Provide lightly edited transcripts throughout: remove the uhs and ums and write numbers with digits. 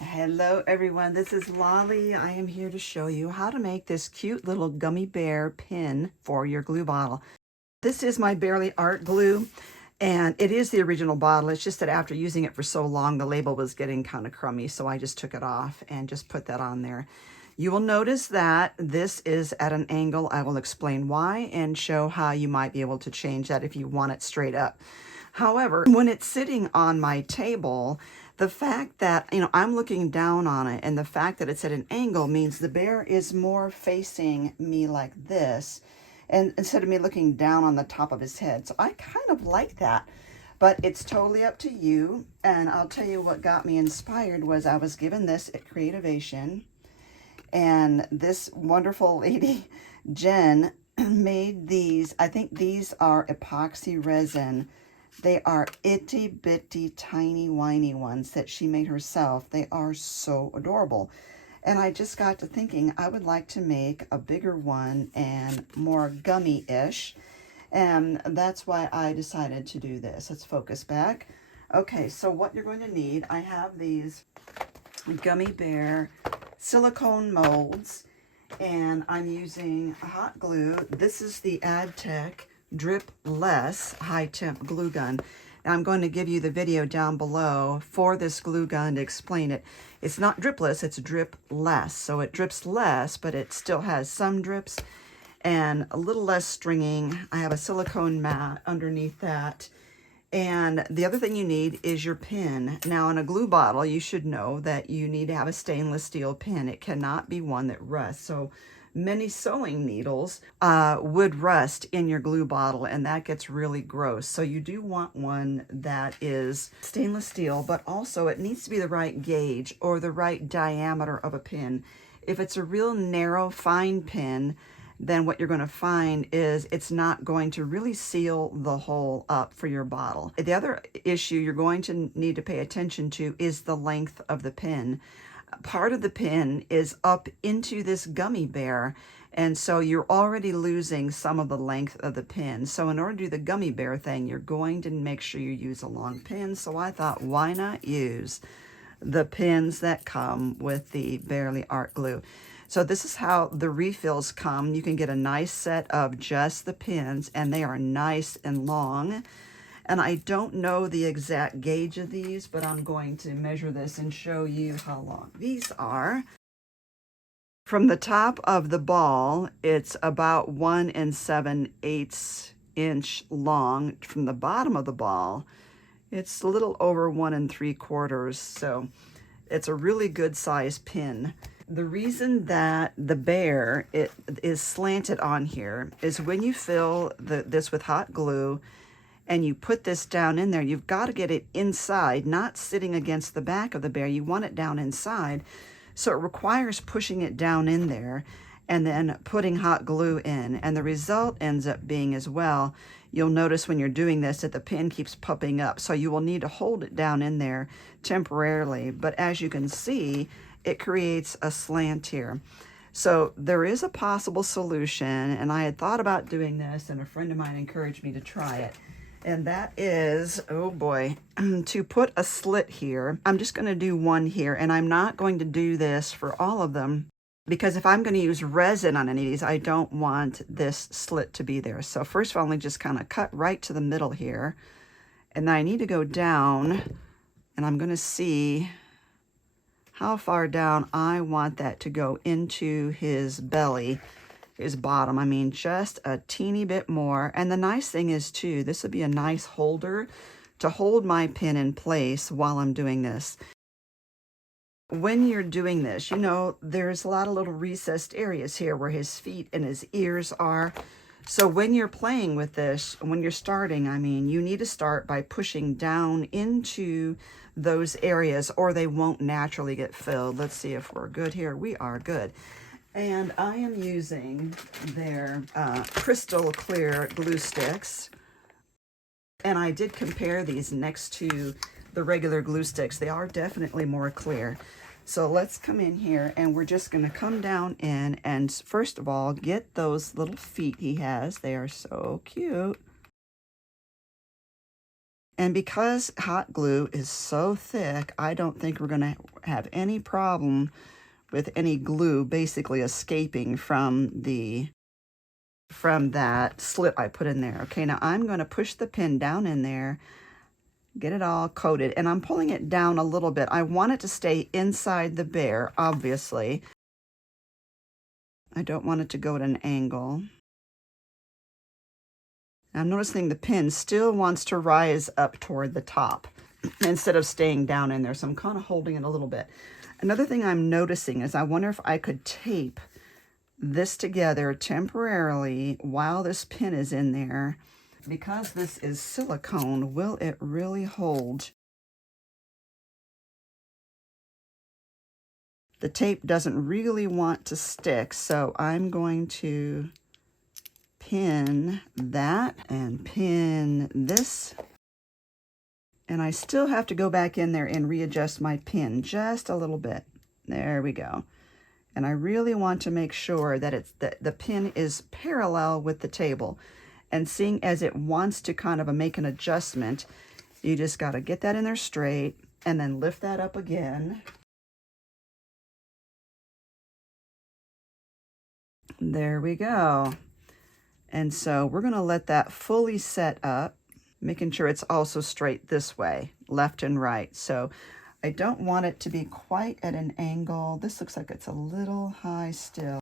Hello everyone, this is Lolly. I am here to show you how to make this cute little gummy bear pin for your glue bottle. This is my Barely Art glue, and it is the original bottle. It's just that after using it for so long, the label was getting kind of crummy, so I just took it off and just put that on there. You will notice that this is at an angle. I will explain why and show how you might be able to change that if you want it straight up. However, when it's sitting on my table, the fact that, I'm looking down on it, and the fact that it's at an angle means the bear is more facing me like this, and instead of me looking down on the top of his head. So I kind of like that, but it's totally up to you. And I'll tell you what got me inspired was I was given this at Creativation, and this wonderful lady, Jen, made these. I think these are epoxy resin. They are itty bitty tiny whiny ones that she made herself. They are so adorable. And I just got to thinking I would like to make a bigger one and more gummy-ish. And that's why I decided to do this. Let's focus back. Okay, so what you're going to need, I have these Gummy Bear silicone molds, and I'm using hot glue. This is the AdTech Drip Less high temp glue gun. Now I'm going to give you the video down below for this glue gun to explain it. It's not dripless, it's drip less. So it drips less, but it still has some drips and a little less stringing. I have a silicone mat underneath that. And the other thing you need is your pin. Now in a glue bottle, you should know that you need to have a stainless steel pin. It cannot be one that rusts. So many sewing needles would rust in your glue bottle, and that gets really gross. So you do want one that is stainless steel, but also it needs to be the right gauge or the right diameter of a pin. If it's a real narrow, fine pin, then what you're going to find is it's not going to really seal the hole up for your bottle. The other issue you're going to need to pay attention to is the length of the pin. Part of the pin is up into this gummy bear, and so you're already losing some of the length of the pin. So in order to do the gummy bear thing, you're going to make sure you use a long pin. So I thought, why not use the pins that come with the Barely Art glue? So this is how the refills come. You can get a nice set of just the pins, and they are nice and long. And I don't know the exact gauge of these, but I'm going to measure this and show you how long these are. From the top of the ball, it's about 1 7/8 inch long. From the bottom of the ball, it's a little over 1 3/4. So it's a really good size pin. The reason that the bear is slanted on here is when you fill this with hot glue and you put this down in there, you've got to get it inside, not sitting against the back of the bear. You want it down inside. So it requires pushing it down in there and then putting hot glue in. And the result ends up being as well, you'll notice when you're doing this that the pin keeps popping up. So you will need to hold it down in there temporarily. But as you can see, it creates a slant here. So there is a possible solution, and I had thought about doing this, and a friend of mine encouraged me to try it. And that is, oh boy, to put a slit here. I'm just going to do one here, and I'm not going to do this for all of them, because if I'm going to use resin on any of these, I don't want this slit to be there. So first of all, let me just kind of cut right to the middle here. And then I need to go down, and I'm going to see how far down I want that to go into his belly, his bottom. I mean, just a teeny bit more. And the nice thing is, too, this would be a nice holder to hold my pin in place while I'm doing this. When you're doing this, you know, there's a lot of little recessed areas here where his feet and his ears are. So when you're playing with this, when you're starting, I mean, you need to start by pushing down into those areas or they won't naturally get filled. Let's see if we're good here. We are good. And I am using their crystal clear glue sticks. And I did compare these next to the regular glue sticks. They are definitely more clear. So let's come in here, and we're just going to come down in and first of all get those little feet he has. They are so cute. And because hot glue is so thick, I don't think we're going to have any problem with any glue basically escaping from that slit I put in there. Okay, now I'm going to push the pin down in there, get it all coated, and I'm pulling it down a little bit. I want it to stay inside the bear, obviously. I don't want it to go at an angle. I'm noticing the pin still wants to rise up toward the top instead of staying down in there, so I'm kind of holding it a little bit. Another thing I'm noticing is I wonder if I could tape this together temporarily while this pin is in there. Because this is silicone, will it really hold? The tape doesn't really want to stick, so I'm going to pin that and pin this. And I still have to go back in there and readjust my pin just a little bit. There we go. And I really want to make sure that the pin is parallel with the table. And seeing as it wants to kind of make an adjustment, you just got to get that in there straight and then lift that up again. There we go. And so we're going to let that fully set up, making sure it's also straight this way, left and right. So I don't want it to be quite at an angle. This looks like it's a little high still.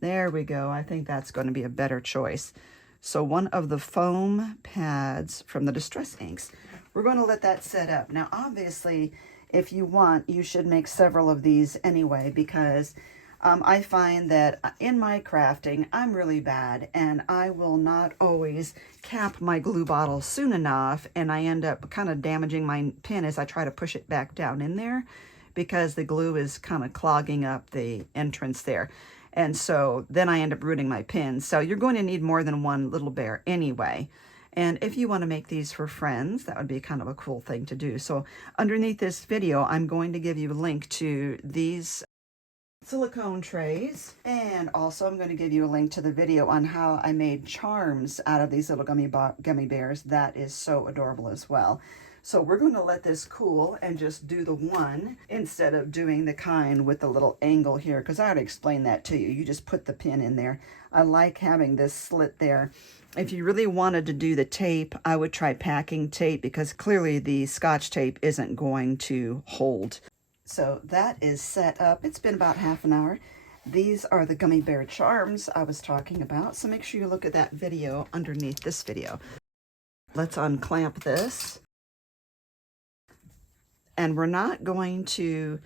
There we go. I think that's going to be a better choice. So one of the foam pads from the Distress Inks, we're going to let that set up. Now, obviously, if you want, you should make several of these anyway, because I find that in my crafting, I'm really bad, and I will not always cap my glue bottle soon enough, and I end up kind of damaging my pin as I try to push it back down in there, because the glue is kind of clogging up the entrance there. And so then I end up ruining my pin. So you're going to need more than one little bear anyway. And if you want to make these for friends, that would be kind of a cool thing to do. So underneath this video, I'm going to give you a link to these silicone trays. And also I'm going to give you a link to the video on how I made charms out of these little gummy bears. That is so adorable as well. So we're going to let this cool and just do the one instead of doing the kind with the little angle here, because I already explained that to you. You just put the pin in there. I like having this slit there. If you really wanted to do the tape, I would try packing tape, because clearly the Scotch tape isn't going to hold. So that is set up. It's been about half an hour. These are the gummy bear charms I was talking about. So make sure you look at that video underneath this video. Let's unclamp this. And we're not going to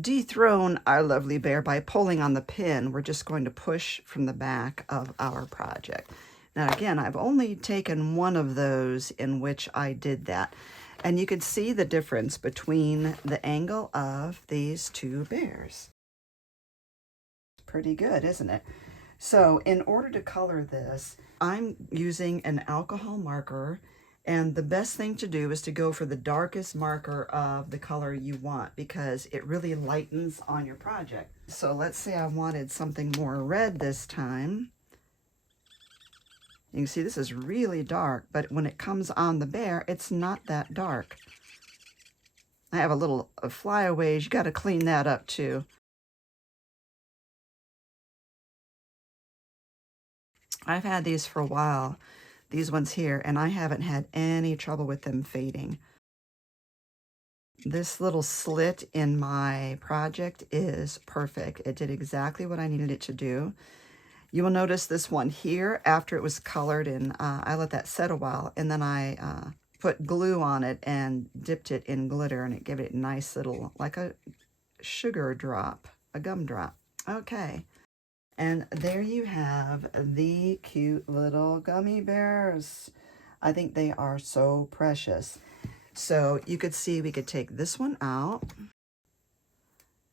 dethrone our lovely bear by pulling on the pin. We're just going to push from the back of our project. Now again, I've only taken one of those in which I did that. And you can see the difference between the angle of these two bears. Pretty good, isn't it? So in order to color this, I'm using an alcohol marker. And the best thing to do is to go for the darkest marker of the color you want, because it really lightens on your project. So let's say I wanted something more red this time. You can see this is really dark, but when it comes on the bear, it's not that dark. I have a little flyaways. You got to clean that up too. I've had these for a while. These ones here, and I haven't had any trouble with them fading. This little slit in my project is perfect. It did exactly what I needed it to do. You will notice this one here, after it was colored, and I let that set a while, and then I put glue on it and dipped it in glitter, and it gave it a nice little, like a sugar drop, a gum drop. Okay. And there you have the cute little gummy bears. I think they are so precious. So you could see we could take this one out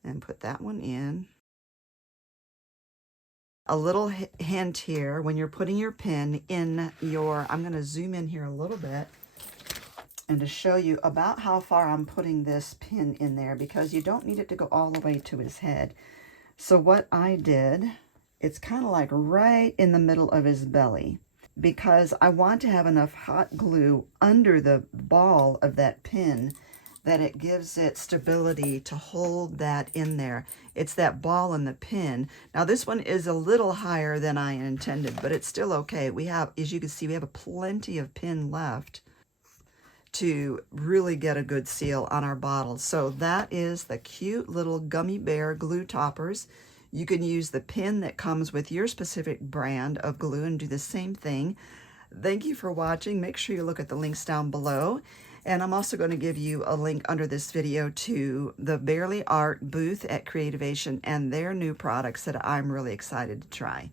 and put that one in. A little hint here, when you're putting your pin in your, I'm going to zoom in here a little bit and to show you about how far I'm putting this pin in there, because you don't need it to go all the way to his head. So what I did, it's kind of like right in the middle of his belly. because I want to have enough hot glue under the ball of that pin that it gives it stability to hold that in there. It's that ball and the pin. Now this one is a little higher than I intended, but it's still okay. We have, as you can see, we have plenty of pin left to really get a good seal on our bottle. So that is the cute little Gummy Bear glue toppers. You can use the pin that comes with your specific brand of glue and do the same thing. Thank you for watching. Make sure you look at the links down below. And I'm also going to give you a link under this video to the Barely Art booth at Creativation and their new products that I'm really excited to try.